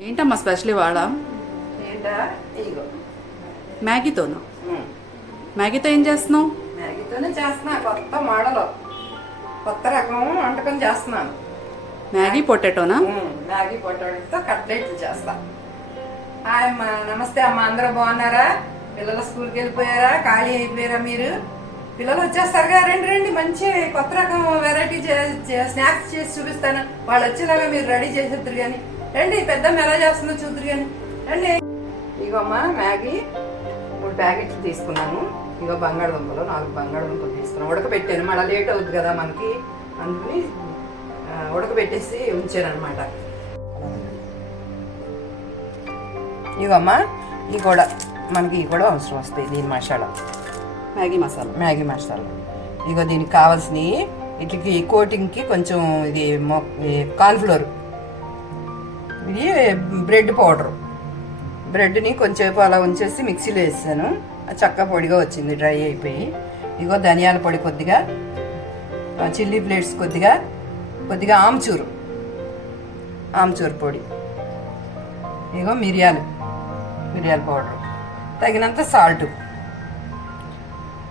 ఏంటమ్మా స్పెషల్ ఇవాళ? ఏంటా? ఇగో మ్యాగీతోనా. మ్యాగీతో ఏం చేస్తున్నావు? మ్యాగీతోనే చేస్తున్నా కొత్త మోడల్. కొత్త రకం వంటకం చేస్తున్నాను. మ్యాగీ పొటాటోనా? మ్యాగీ పొటాటోతో కట్లెట్లు చేస్తా. హాయ్ అమ్మా నమస్తే అమ్మ అందరూ బాగున్నారా? పిల్లలు స్కూల్కి వెళ్ళిపోయారా? ఖాళీ అయిపోయారా మీరు? పిల్లలు వచ్చేస్తారుగా రండి రండి మంచి కొత్త రకం వెరైటీ స్నాక్స్ చేసి చూపిస్తాను. వాళ్ళు వచ్చేలాగా మీరు రెడీ చేసేద్దరు కానీ రండి పెద్ద ఎలా చేస్తుందో చూద్దరు కానీ రండి. ఇగోమ్మా మ్యాగీ మూడు ప్యాకెట్లు తీసుకున్నాను. ఇగో బంగాళదుంపలు నాలుగు బంగాళదుంపలు తీసుకున్నాను. ఉడకబెట్టాను. మళ్ళీ లేట్ అవుతుంది కదా మనకి. అందుకని ఉడకబెట్టేసి ఉంచాను అనమాట ఇవమ్మా ఇవి కూడా మనకి ఇవి కూడా అవసరం వస్తాయి దీని మసాలా. మ్యాగీ మసాలా. మ్యాగీ మసాలా. ఇగో దీనికి కావాల్సినవి వీటికి కోటింగ్కి కొంచెం ఇది మొ- ఈ కార్న్ఫ్లోర్ ఇది బ్రెడ్ పౌడర్. బ్రెడ్ని కొంచెంసేపు అలా ఉంచేసి మిక్సీలో వేసాను. చక్క పొడిగా వచ్చింది డ్రై అయిపోయి. ఇగో ధనియాల పొడి కొద్దిగా చిల్లీ ప్లేట్స్ కొద్దిగా కొద్దిగా ఆమ్చూరు. ఆమ్చూరు పొడి. ఇగో మిరియాలు మిరియాల పౌడర్. తగినంత సాల్ట్.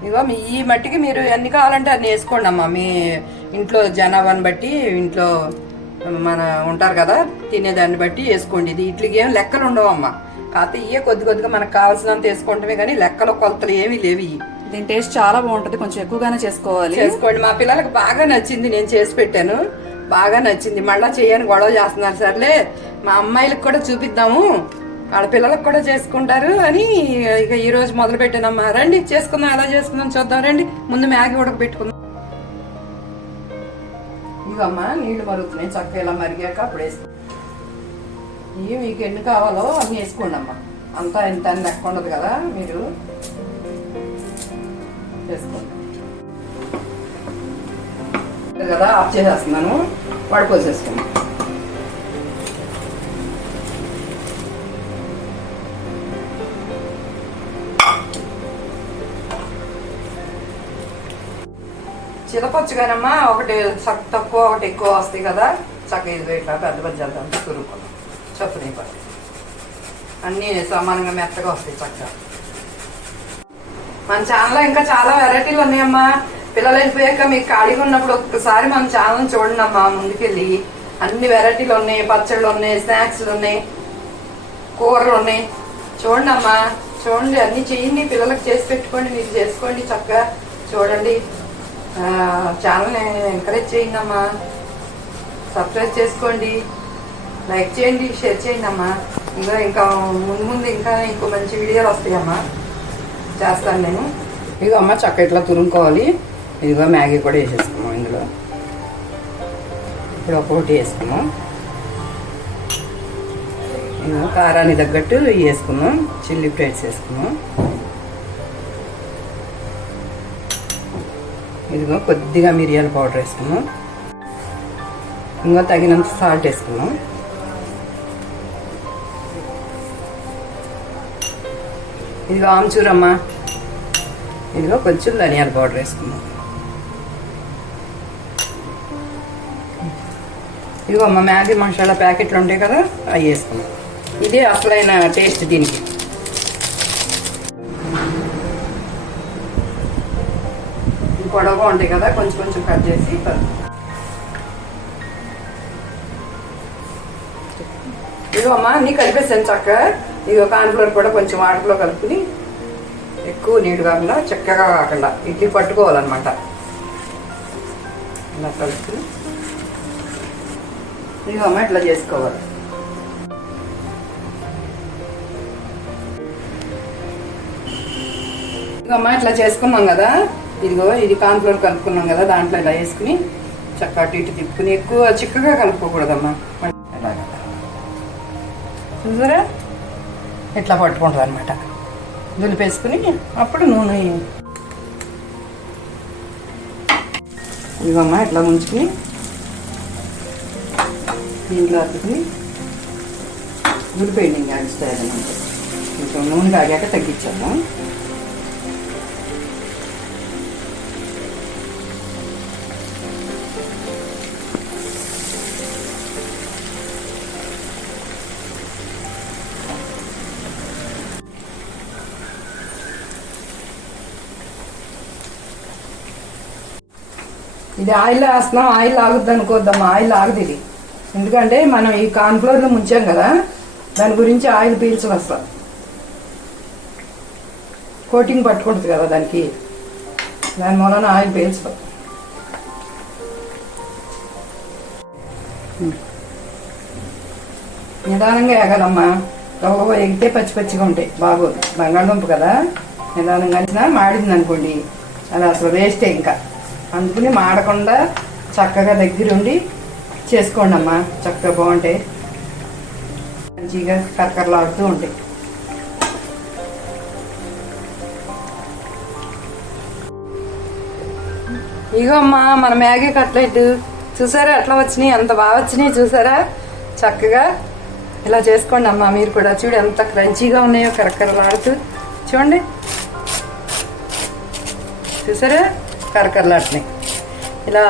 ఇగో మీ ఈ మట్టికి మీరు ఎన్ని కావాలంటే అన్ని వేసుకోండి అమ్మా మీ ఇంట్లో జనాభాని బట్టి ఇంట్లో మన ఉంటారు కదా తినేదాన్ని బట్టి వేసుకోండి. ఇది ఇట్లకి ఏం లెక్కలు ఉండవు అమ్మా కాకపోతే ఇవే కొద్ది కొద్దిగా మనకు కావాల్సినంత వేసుకుంటమే కానీ లెక్కలు కొలతలు ఏమీ లేవు దీని టేస్ట్ చాలా బాగుంటుంది. కొంచెం ఎక్కువగానే చేసుకోవాలి. చేసుకోండి. మా పిల్లలకు బాగా నచ్చింది నేను చేసి పెట్టాను. బాగా నచ్చింది. మళ్ళా చేయని గొడవ చేస్తున్నారు. సర్లే మా అమ్మాయిలకు కూడా చూపిద్దాము. వాళ్ళ పిల్లలకు కూడా చేసుకుంటారు అని ఇక ఈ రోజు మొదలు పెట్టానమ్మా రండి చేసుకుందాం ఎలా చేసుకుందాం చూద్దాం. రండి ముందు మ్యాగీ ఉడకబెట్టుకుందాం. ఇవమ్మ నీళ్ళు మరుగుతున్నాయి. చక్కగా ఇలా మరిగాక అప్పుడు వేసుకుందాం ఇవి మీకు ఎన్ని కావాలో అన్ని వేసుకోండి అమ్మా అంతా ఎంత అని లెక్క ఉండదు కదా మీరు చేసుకోండి. కదా ఆఫ్ చేసేస్తున్నాను. పడుకోసేసుకున్నాను చిలపచ్చుగానమ్మా ఒకటి తక్కువ ఒకటి ఎక్కువ వస్తాయి కదా చక్కగా ఇది ఇట్లా పెద్ద పెద్ద చేద్దాం తురుముకున్నాం చప్పుని పట్టి అన్నీ సమానంగా మెత్తగా వస్తాయి చక్కగా మన ఛానల్లో ఇంకా చాలా వెరైటీలు ఉన్నాయమ్మా. పిల్లలు వెళ్ళిపోయాక మీకు ఖాళీగా ఉన్నప్పుడు ఒక్కసారి మన ఛానల్ చూడండి అమ్మా ముందుకెళ్ళి. అన్ని వెరైటీలు ఉన్నాయి పచ్చళ్ళు ఉన్నాయి స్నాక్స్లు ఉన్నాయి కూరలు ఉన్నాయి. చూడండి అమ్మా చూడండి అన్ని చేయండి. పిల్లలకు చేసి పెట్టుకోండి మీరు చేసుకోండి చక్కగా చూడండి. ఛానల్ని ఎంకరేజ్ చేయండి అమ్మా. సబ్స్క్రైబ్ చేసుకోండి. లైక్ చేయండి షేర్ చేయండి అమ్మా. ఇంకా ఇంకా ముందు ముందు ఇంకా ఇంకో మంచి వీడియోలు వస్తాయమ్మా చేస్తాను నేను. ఇదిగో అమ్మ చక్క ఇట్లా తురుముకోవాలి. ఇదిగో మ్యాగీ కూడా వేసేసుకున్నాం ఇందులో. ఇప్పుడు ఒక్కొక్కటి వేసుకున్నాం. ఇదిగో కారానికి తగ్గట్టు వేసుకున్నాం. చిల్లీ ఫ్రైడ్స్ వేసుకున్నాం. ఇదిగో కొద్దిగా మిరియాల పౌడర్ వేసుకున్నాం. ఇంకా తగినంత సాల్ట్ వేసుకున్నాం. ఇదిగో ఆమ్చూరమ్మా. ఇదిగో కొంచెం ధనియాల పౌడర్ వేసుకున్నాం. ఇదిగో అమ్మ మ్యాగీ మసాలా ప్యాకెట్లు ఉంటాయి కదా అవి వేసుకున్నాం. ఇదే అసలైన టేస్ట్ దీనికి. పొడవుగా ఉంటాయి కదా కొంచెం కొంచెం కట్ చేసి ఇదిగో అమ్మా అన్నీ కలిపేసాను చక్క. ఇదిగో కాన్ఫ్లోర్ కూడా కొంచెం వాటర్లో కలుపుకుని ఎక్కువ నీడు కాకుండా చక్కగా కాకుండా ఇడ్లీ పట్టుకోవాలన్నమాట. ఇలా కలుపుకుని. ఇదిగో అమ్మ ఇట్లా చేసుకోవాలి. ఇదిగో అమ్మా ఇట్లా చేసుకున్నాం కదా. ఇదిగో ఇది కాన్ఫ్లోర్ కలుపుకున్నాం కదా దాంట్లో ఇలా వేసుకుని చక్కగా అటు ఇటు తిప్పుకుని ఎక్కువ చిక్కగా కలుపుకోకూడదమ్మా. ఇలాగా చూసారా? ఇట్లా పట్టుకుంటుంది అనమాట దులిపేసుకుని అప్పుడు నూనె. ఇదిగమ్మా ఇట్లా ముంచుకుని దీంట్లో అతుకుని దులిపేయండి ఇంకా అనిస్తాయి అనమాట కొంచెం నూనె తాగాక తగ్గించాము ఇది ఆయిల్ వేస్తున్నాం ఆయిల్ ఆగుద్ది అనుకోద్దాం ఆయిల్ ఆగదు ఇది. ఎందుకంటే మనం ఈ కార్న్ఫ్లోర్లో ముంచాం కదా దాని గురించి ఆయిల్ పీల్చి వస్తాం కోటింగ్ పట్టుకుంటుంది కదా దానికి. దాని మూలన ఆయిల్ పీల్చు నిదానంగా ఎగాలమ్మా గవ్వ ఎగితే పచ్చి పచ్చిగా ఉంటాయి బాగోదు. బంగాళదుంప కదా నిదానంగా అంచినా మాడింది అనుకోండి అది అసలు వేస్టే ఇంకా. అందుకని మాడకుండా చక్కగా దగ్గరుండి చేసుకోండి అమ్మా చక్కగా బాగుంటాయి. మంచిగా కరకరలాడుతూ ఉంటాయి. ఇగో అమ్మా మన మ్యాగీ కట్లెట్ చూసారా ఎట్లా వచ్చినాయి? ఎంత బాగా వచ్చినాయి చూసారా? చక్కగా ఇలా చేసుకోండి అమ్మా మీరు కూడా. చూడు ఎంత క్రంచీగా ఉన్నాయో కరకరలాడుతూ. చూడండి. చూసారా? కరకరలాడుతున్నాయి ఇలా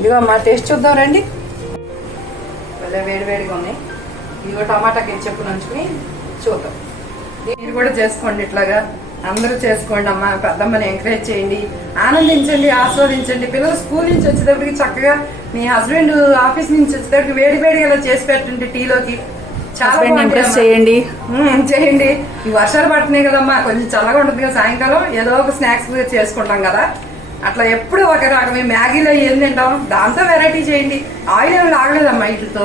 ఇదిగో అమ్మా టేస్ట్ చూద్దాం రండి. భలే వేడి వేడిగా ఉన్నాయి. ఇదిగో టమాటా కెచ్చప్పు నంచుకుని చూద్దాం. మీరు కూడా చేసుకోండి ఇట్లాగా. అందరూ చేసుకోండి అమ్మా. పెద్దమ్మని ఎంకరేజ్ చేయండి. ఆనందించండి ఆస్వాదించండి. పిల్లలు స్కూల్ నుంచి వచ్చేటప్పటికి చక్కగా మీ హస్బెండ్ ఆఫీస్ నుంచి వచ్చేటప్పటికి వేడి వేడిగా ఇలా చేసి పెట్టండి టీలోకి. చాలా ఇంప్రెస్. చేయండి. చేయండి. ఈ వర్షాలు పడుతున్నాయి కదమ్మా. కొంచెం చల్లగా ఉంటుంది కదా సాయంకాలం. ఏదో ఒక స్నాక్స్ చేసుకుంటాం కదా. అట్లా ఎప్పుడు ఒక రకమే మ్యాగీలో ఏం తింటాం? దాంతో వెరైటీ చేయండి. ఆయిల్ ఏమి లాగలేదమ్మా వీటితో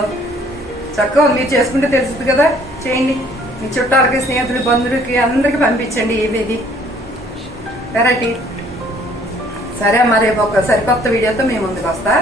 చక్కగా మీరు చేసుకుంటే తెలుస్తుంది కదా. చేయండి. మీ చుట్టాలకి స్నేహితులు బంధువులకి అందరికి పంపించండి ఏమేది వెరైటీ సరే అమ్మా రేపు ఒక సరికొత్త వీడియోతో మేము ముందుకు వస్తా.